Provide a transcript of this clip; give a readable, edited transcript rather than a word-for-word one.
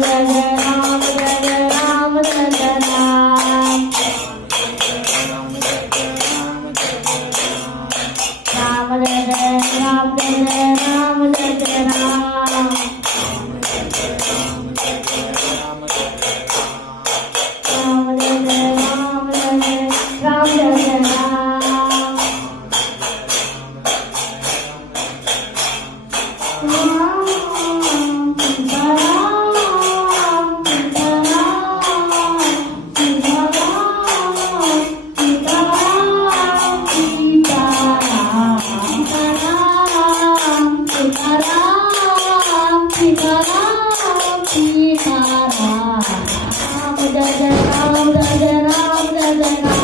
जय जय Ram जय जय Ram जय जय Ram Ram जय जय Ram जय जय Ram जय जय Ram Ram जय जय Ram जय जय Ram जय जय Ram जय जय Ram जय जय Ram जय जय Ram